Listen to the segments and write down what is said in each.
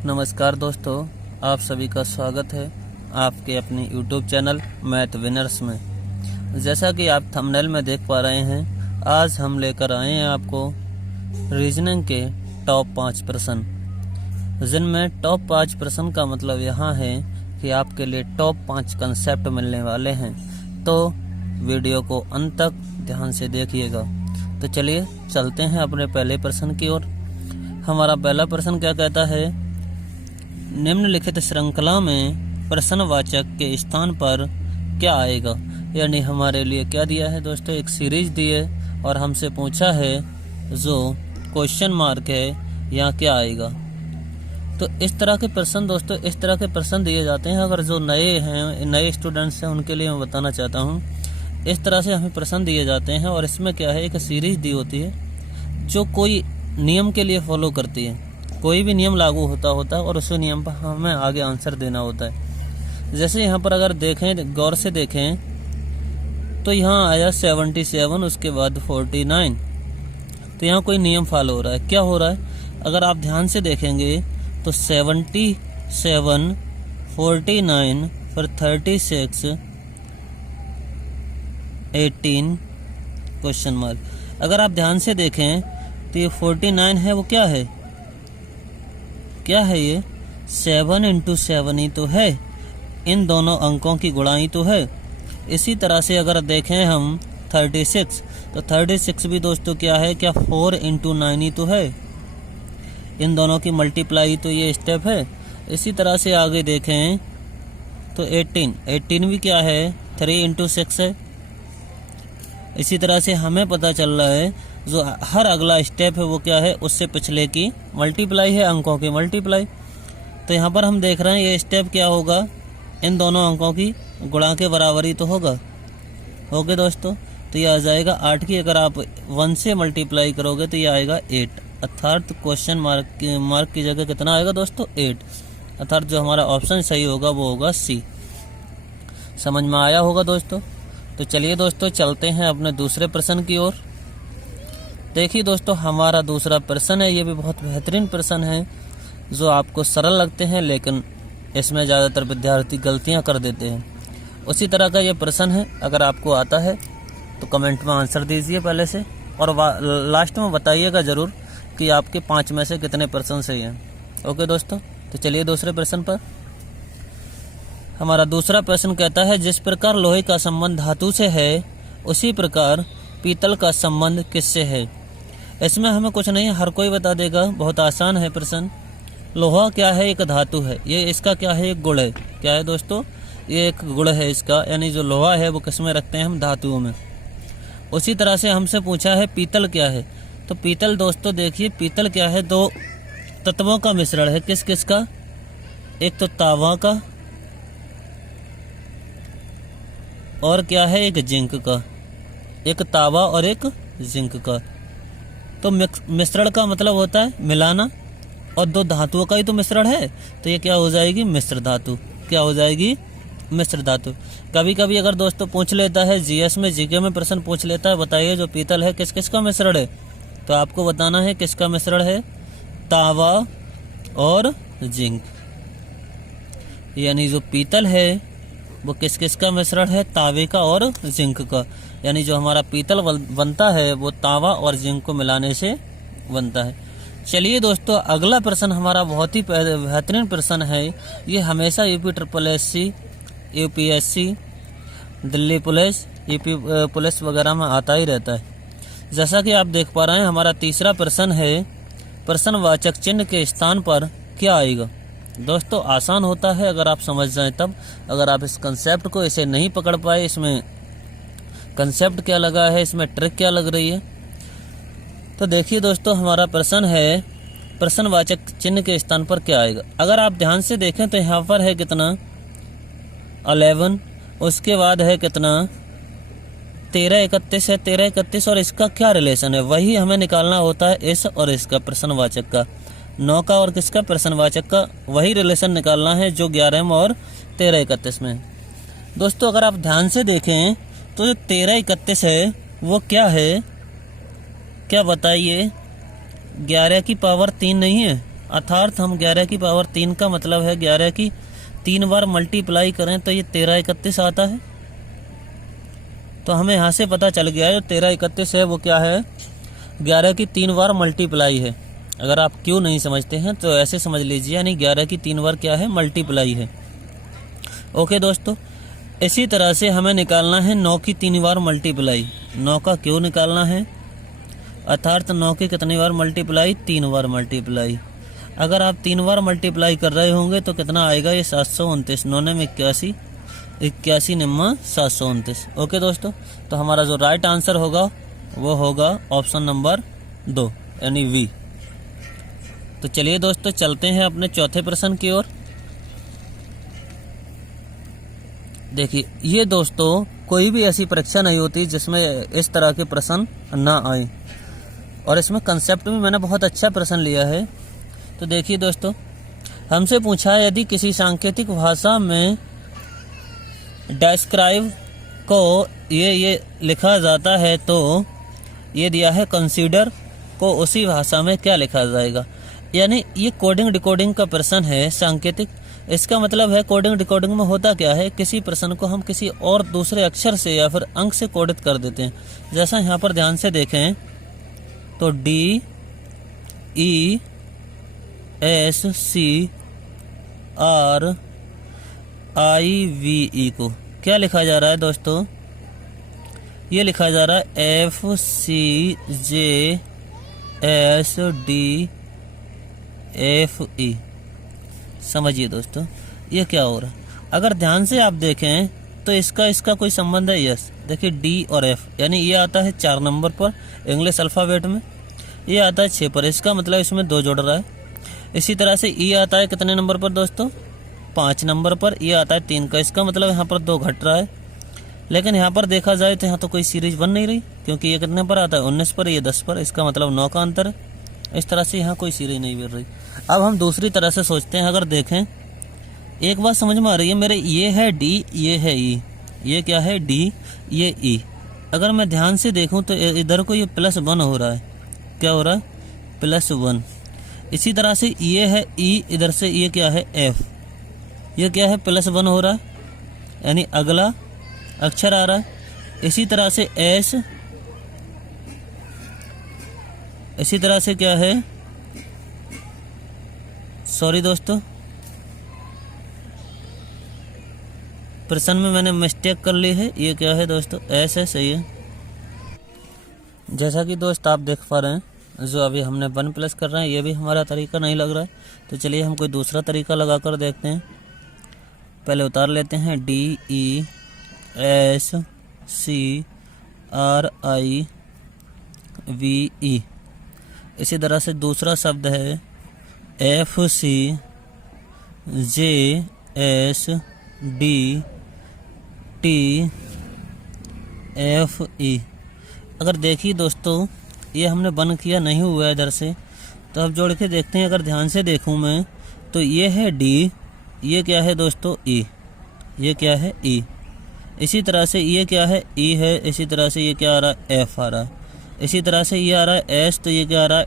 नमस्कार दोस्तों, आप सभी का स्वागत है आपके अपने YouTube चैनल मैथ विनर्स में। जैसा कि आप थंबनेल में देख पा रहे हैं, आज हम लेकर आए हैं आपको रीजनिंग के टॉप 5 प्रश्न, जिनमें टॉप 5 प्रश्न का मतलब यहाँ है कि आपके लिए टॉप 5 कंसेप्ट मिलने वाले हैं। तो वीडियो को अंत तक ध्यान से देखिएगा। तो चलिए चलते हैं अपने पहले प्रश्न की ओर। हमारा पहला प्रश्न क्या कहता है, निम्नलिखित श्रृंखला में प्रश्नवाचक के स्थान पर क्या आएगा। यानी हमारे लिए क्या दिया है दोस्तों, एक सीरीज दी है और हमसे पूछा है जो क्वेश्चन मार्क है यहाँ क्या आएगा। तो इस तरह के प्रश्न दोस्तों, इस तरह के प्रश्न दिए जाते हैं। अगर जो नए हैं, नए स्टूडेंट्स हैं, उनके लिए मैं बताना चाहता हूँ, इस तरह से हमें प्रश्न दिए जाते हैं और इसमें क्या है, एक सीरीज दी होती है जो कोई नियम के लिए फॉलो करती है। कोई भी नियम लागू होता है और उस नियम पर हमें आगे आंसर देना होता है। जैसे यहाँ पर अगर देखें, गौर से देखें, तो यहाँ आया 77, उसके बाद 49। तो यहाँ कोई नियम फॉलो हो रहा है। क्या हो रहा है, अगर आप ध्यान से देखेंगे तो 77, 49, फिर 36, 18 क्वेश्चन मार्क। अगर आप ध्यान से देखें तो ये 49 है, वो क्या है, ये 7 × 7 ही तो है, इन दोनों अंकों की गुणाई तो है। इसी तरह से अगर देखें हम 36, तो 36 भी दोस्तों क्या है, क्या 4 × 9 ही तो है, इन दोनों की मल्टीप्लाई तो ये स्टेप है। इसी तरह से आगे देखें तो 18 भी क्या है, 3 × 6 है। इसी तरह से हमें पता चल रहा है जो हर अगला स्टेप है वो क्या है, उससे पिछले की मल्टीप्लाई है, अंकों की मल्टीप्लाई। तो यहाँ पर हम देख रहे हैं ये स्टेप क्या होगा, इन दोनों अंकों की गुणा के बराबर ही तो होगा। ओके दोस्तों, तो ये आ जाएगा 8 की, अगर आप 1 से मल्टीप्लाई करोगे तो ये आएगा 8, अर्थात क्वेश्चन मार्क की जगह कितना आएगा दोस्तों, 8। अर्थात जो हमारा ऑप्शन सही होगा वो होगा सी। समझ में आया होगा दोस्तों। तो चलिए दोस्तों चलते हैं अपने दूसरे प्रश्न की ओर। देखिए दोस्तों, हमारा दूसरा प्रश्न है, ये भी बहुत बेहतरीन प्रश्न है जो आपको सरल लगते हैं, लेकिन इसमें ज़्यादातर विद्यार्थी गलतियां कर देते हैं। उसी तरह का ये प्रश्न है। अगर आपको आता है तो कमेंट में आंसर दीजिए पहले से, और लास्ट में बताइएगा ज़रूर कि आपके 5 में से कितने प्रश्न सही हैं। ओके दोस्तों, तो चलिए दूसरे प्रश्न पर। हमारा दूसरा प्रश्न कहता है, जिस प्रकार लोहे का संबंध धातु से है उसी प्रकार पीतल का संबंध किससे है। इसमें हमें कुछ नहीं, हर कोई बता देगा, बहुत आसान है प्रश्न। लोहा क्या है, एक धातु है, ये इसका क्या है, एक गुण है। क्या है दोस्तों, ये एक गुण है इसका, यानी जो लोहा है वो किस में रखते हैं हम, धातुओं में। उसी तरह से हमसे पूछा है पीतल क्या है। तो पीतल दोस्तों देखिए, पीतल क्या है, 2 तत्वों का मिश्रण है। किस किस का, एक तो तांबा का और क्या है, एक जिंक का। एक तांबा और एक जिंक का। तो मिश्रण का मतलब होता है मिलाना, और 2 धातुओं का ही तो मिश्रण है, तो ये क्या हो जाएगी, मिश्र धातु। क्या हो जाएगी, मिश्र धातु। कभी कभी अगर दोस्तों पूछ लेता है, जीएस में, जीके में प्रश्न पूछ लेता है, बताइए जो पीतल है किस किस का मिश्रण है, तो आपको बताना है किसका मिश्रण है, तांबा और जिंक। यानी जो पीतल है वो किस किस का मिश्रण है, तांबे का और जिंक का। यानी जो हमारा पीतल बनता है वो तांबा और जिंक को मिलाने से बनता है। चलिए दोस्तों, अगला प्रश्न हमारा बहुत ही बेहतरीन प्रश्न है। ये हमेशा UP-SSC, UPSC, Delhi police, UP police वगैरह में आता ही रहता है। जैसा कि आप देख पा रहे हैं, हमारा तीसरा प्रश्न है, प्रश्नवाचक चिन्ह के स्थान पर क्या आएगा। दोस्तों आसान होता है अगर आप समझ जाएं तब। अगर आप इस कंसेप्ट को, इसे नहीं पकड़ पाए, इसमें कंसेप्ट क्या लगा है, इसमें ट्रिक क्या लग रही है, तो देखिए दोस्तों, हमारा प्रश्न है प्रश्नवाचक चिन्ह के स्थान पर क्या आएगा। अगर आप ध्यान से देखें तो यहाँ पर है कितना, 11, उसके बाद है कितना, 13, 31 है, 13, 31, और इसका क्या रिलेशन है, वही हमें निकालना होता है, इस और इसका प्रश्नवाचक का, 9 का और किसका, प्रश्नवाचक का, वही रिलेशन निकालना है जो 11 में और 13, 31 में। दोस्तों अगर आप ध्यान से देखें तो जो 13, 31 है वो क्या है, क्या बताइए, 11 की पावर 3 नहीं है, अर्थात हम 11 की पावर 3 का मतलब है 11 की 3 बार मल्टीप्लाई करें तो ये 1331 आता है। तो हमें यहाँ से पता चल गया है जो 1331 है वो क्या है, 11 की 3 बार मल्टीप्लाई है। अगर आप क्यों नहीं समझते हैं तो ऐसे समझ लीजिए, यानी 11 की 3 बार क्या है, मल्टीप्लाई है। ओके दोस्तों, इसी तरह से हमें निकालना है 9 की 3 बार मल्टीप्लाई। 9 का क्यों निकालना है, अर्थात 9 की कितनी बार मल्टीप्लाई, 3 बार मल्टीप्लाई। अगर आप 3 बार मल्टीप्लाई कर रहे होंगे तो कितना आएगा, ये 729, 9 में 81, 81 निम्मा 729। ओके दोस्तों, तो हमारा जो राइट आंसर होगा वो होगा ऑप्शन नंबर 2 यानी वी। तो चलिए दोस्तों चलते हैं अपने चौथे प्रश्न की ओर। देखिए ये दोस्तों कोई भी ऐसी परीक्षा नहीं होती जिसमें इस तरह के प्रश्न ना आए, और इसमें कंसेप्ट भी मैंने बहुत अच्छा प्रश्न लिया है। तो देखिए दोस्तों, हमसे पूछा है यदि किसी सांकेतिक भाषा में डिस्क्राइब को ये लिखा जाता है तो ये दिया है कंसीडर को उसी भाषा में क्या लिखा जाएगा। यानी ये कोडिंग डिकोडिंग का प्रश्न है सांकेतिक। इसका मतलब है कोडिंग डिकोडिंग में होता क्या है, किसी प्रश्न को हम किसी और दूसरे अक्षर से या फिर अंक से कोडित कर देते हैं। जैसा यहाँ पर ध्यान से देखें तो DESCIVE को क्या लिखा जा रहा है दोस्तों, ये लिखा जा रहा है FCJSDFE। समझिए दोस्तों ये क्या हो रहा है। अगर ध्यान से आप देखें तो इसका कोई संबंध है। यस, देखिए D और F, यानी ये आता है 4 नंबर पर इंग्लिश अल्फ़ाबेट में, ये आता है 6 पर, इसका मतलब इसमें 2 जोड़ रहा है। इसी तरह से E आता है कितने नंबर पर दोस्तों, 5 नंबर पर, ये आता है 3 का, इसका मतलब यहाँ पर 2 घट रहा है। लेकिन यहाँ पर देखा जाए तो यहाँ तो कोई सीरीज बन नहीं रही, क्योंकि ये कितने पर आता है, 19 पर, ये 10 पर, इसका मतलब 9 का अंतर है। इस तरह से यहाँ कोई सीरीज नहीं बन रही। अब हम दूसरी तरह से सोचते हैं, अगर देखें एक बात समझ में आ रही है मेरे, ये है D, ये है E, ये क्या है D, ये E। अगर मैं ध्यान से देखूं तो इधर को ये +1 हो रहा है, क्या हो रहा है, +1। इसी तरह से ये है E, इधर से ये क्या है F, ये क्या है +1 हो रहा है, यानी अगला अक्षर आ रहा है। इसी तरह से S, इसी तरह से क्या है, सॉरी दोस्तों प्रश्न में मैंने मिस्टेक कर ली है, ये क्या है दोस्तों S है, सही है। जैसा कि दोस्त आप देख पा रहे हैं जो अभी हमने 1+ कर रहे हैं, ये भी हमारा तरीका नहीं लग रहा है। तो चलिए हम कोई दूसरा तरीका लगा कर देखते हैं। पहले उतार लेते हैं DESCRIVE। इसी तरह से दूसरा शब्द है FCJSDTFE। अगर देखिए दोस्तों ये हमने बंद किया नहीं हुआ है इधर से, तो अब जोड़ के देखते हैं। अगर ध्यान से देखूं मैं तो ये है D, ये क्या है दोस्तों E, ये क्या है E। इसी तरह से ये क्या है E है, इसी तरह से ये क्या आ रहा है F आ रहा है, इसी तरह से ये आ रहा है S, तो ये क्या आ रहा है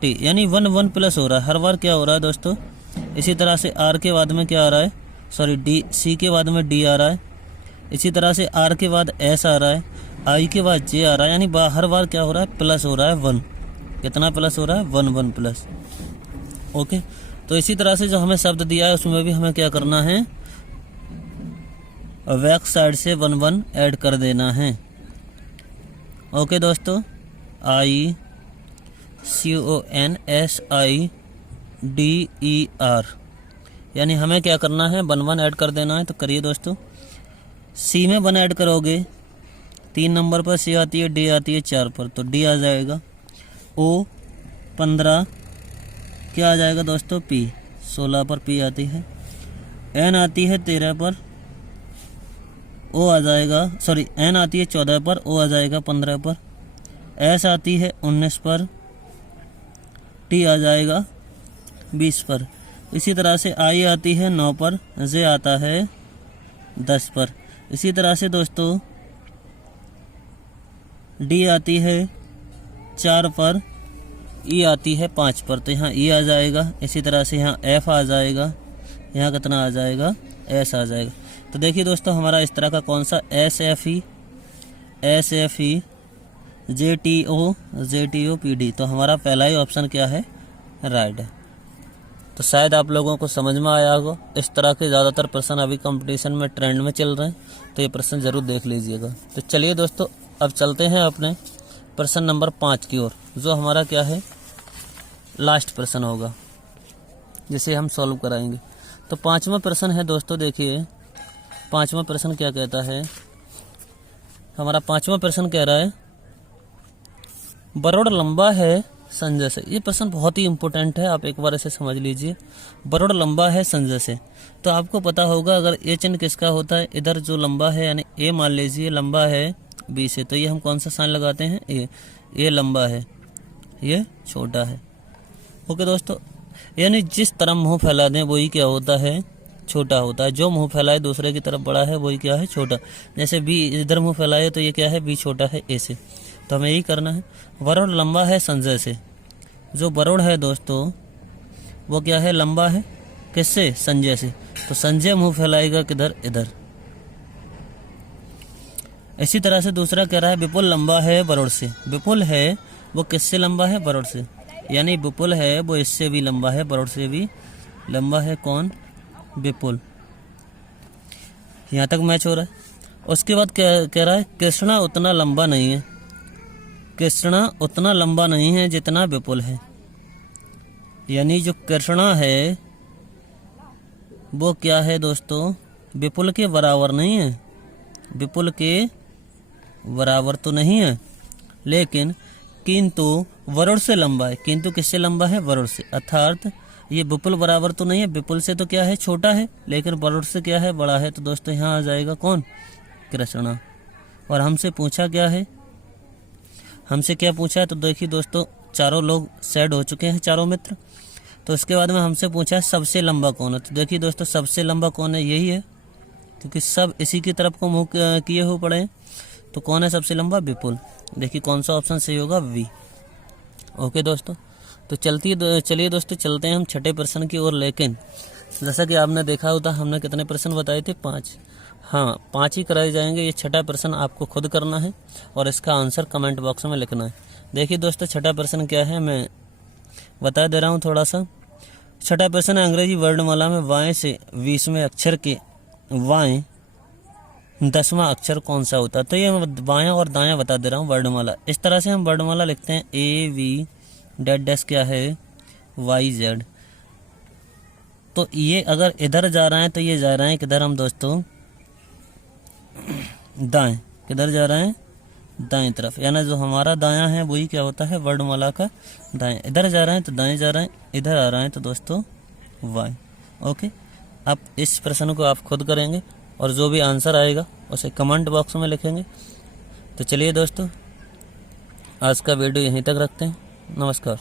T, यानी 1+ हो रहा है हर बार, क्या हो रहा है दोस्तों। इसी तरह से R के बाद में क्या आ रहा है, सॉरी D, C के बाद में D आ रहा है, इसी तरह से R के बाद S आ रहा है, I के बाद J आ रहा है, यानी हर बार क्या हो रहा है, प्लस हो रहा है 1। कितना प्लस हो रहा है, 1+। ओके, तो इसी तरह से जो हमें शब्द दिया है उसमें भी हमें क्या करना है, बैक साइड से 1 ऐड कर देना है। ओके दोस्तों, ICONSIDER, यानी हमें क्या करना है, 1 ऐड कर देना है। तो करिए दोस्तों, C में 1 ऐड करोगे 3 नंबर पर, C आती है, D आती है 4 पर, तो D आ जाएगा। O 15 क्या आ जाएगा दोस्तों, P 16 पर P आती है। N आती है 13 पर, O आ जाएगा, सॉरी N आती है 14 पर, O आ जाएगा 15 पर। S आती है 19 पर, T आ जाएगा 20 पर। इसी तरह से I आती है 9 पर, J आता है 10 पर। इसी तरह से दोस्तों D आती है 4 पर, ई आती है 5 पर, तो यहाँ ई आ जाएगा। इसी तरह से यहाँ एफ आ जाएगा, यहाँ कितना आ जाएगा, एस आ जाएगा। तो देखिए दोस्तों हमारा इस तरह का कौन सा एस एफ ई जे टी ओ पी डी, तो हमारा पहला ही ऑप्शन क्या है, राइट है। तो शायद आप लोगों को समझ में आया होगा। इस तरह के ज़्यादातर प्रश्न अभी कंपटीशन में ट्रेंड में चल रहे हैं, तो ये प्रश्न ज़रूर देख लीजिएगा। तो चलिए दोस्तों अब चलते हैं अपने प्रश्न नंबर 5 की ओर, जो हमारा क्या है, लास्ट प्रश्न होगा जिसे हम सॉल्व कराएंगे। तो 5वां प्रश्न है दोस्तों, देखिए 5वां प्रश्न क्या कहता है, हमारा 5वां प्रश्न कह रहा है बरोड़ लंबा है संजय से। ये प्रश्न बहुत ही इंपॉर्टेंट है, आप एक बार इसे समझ लीजिए। बरोड़ लंबा है संजय से, तो आपको पता होगा अगर ए चिन्ह किसका होता है, इधर जो लंबा है यानी ए मान लीजिए लंबा है बी से, तो ये हम कौन सा साइन लगाते हैं, ए लंबा है, ये छोटा है। ओके दोस्तों, यानी जिस तरफ मुंह फैला दें वही क्या होता है, छोटा होता है। जो मुंह फैलाए दूसरे की तरफ बड़ा है वही क्या है, छोटा। जैसे बी इधर मुंह फैलाए तो ये क्या है, बी छोटा है ए से, तो हमें यही करना है। बरोड़ लंबा है संजय से, जो बरोड़ है दोस्तों वो क्या है, लंबा है किससे, संजय से, तो संजय मुंह फैलाएगा किधर, इधर। इसी तरह से दूसरा कह रहा है विपुल लंबा है बरोड़ से। विपुल है वो किससे लंबा है, बरोड़ से, यानी विपुल है वो इससे भी लंबा है, बरोड़ से भी लंबा है। कौन, विपुल। यहाँ तक मैच हो रहा है। उसके बाद कह रहा है कृष्णा उतना लंबा नहीं है, कृष्णा उतना लंबा नहीं है जितना विपुल है। यानी जो कृष्णा है वो क्या है दोस्तों, विपुल के बराबर नहीं है, विपुल के बराबर तो नहीं है, लेकिन किंतु बरोड़ से लंबा है। किंतु किससे लंबा है, बरोड़ से, अर्थात ये विपुल बराबर तो नहीं है, विपुल से तो क्या है, छोटा है, लेकिन बरोड़ से क्या है, बड़ा है। तो दोस्तों यहाँ आ जाएगा कौन, कृष्णा। और हमसे पूछा क्या है, हमसे क्या पूछा है, तो देखिए दोस्तों चारों लोग सेट हो चुके हैं, चारों मित्र। तो उसके बाद में हमसे पूछा है सबसे लंबा कौन है। तो देखिए दोस्तों सबसे लंबा कौन है, यही है, क्योंकि सब इसी की तरफ को मुंह किए हुए पड़े हैं। तो कौन है सबसे लंबा, विपुल। देखिए कौन सा ऑप्शन सही होगा, वी। ओके दोस्तों, तो चलिए दोस्तों चलते हैं हम छठे प्रश्न की ओर। लेकिन जैसा कि आपने देखा होता, हमने कितने प्रश्न बताए थे, 5। हाँ 5 ही कराए जाएंगे। ये छठा प्रश्न आपको खुद करना है और इसका आंसर कमेंट बॉक्स में लिखना है। देखिए दोस्तों छठा प्रश्न क्या है, मैं बता दे रहा हूँ थोड़ा सा। छठा प्रश्न है अंग्रेजी वर्णमाला में बाएं से 20वें अक्षर के बाएं 10वां अक्षर कौन सा होता है। तो ये मैं बायां और दायां बता दे रहा हूँ वर्णमाला। इस तरह से हम वर्णमाला लिखते हैं, AV डैश क्या है, YZ। तो ये अगर इधर जा रहा है तो ये जा रहा है किधर हम दोस्तों, दाएं। किधर जा रहा है, दाएं तरफ, यानी जो हमारा दायां है वही क्या होता है, वर्णमाला का दाएं। इधर जा रहा है तो दाएं जा रहा है, इधर आ रहा है तो दोस्तों Y। ओके, अब इस प्रश्न को आप खुद करेंगे और जो भी आंसर आएगा उसे कमेंट बॉक्स में लिखेंगे। तो चलिए दोस्तों आज का वीडियो यहीं तक रखते हैं। नमस्कार।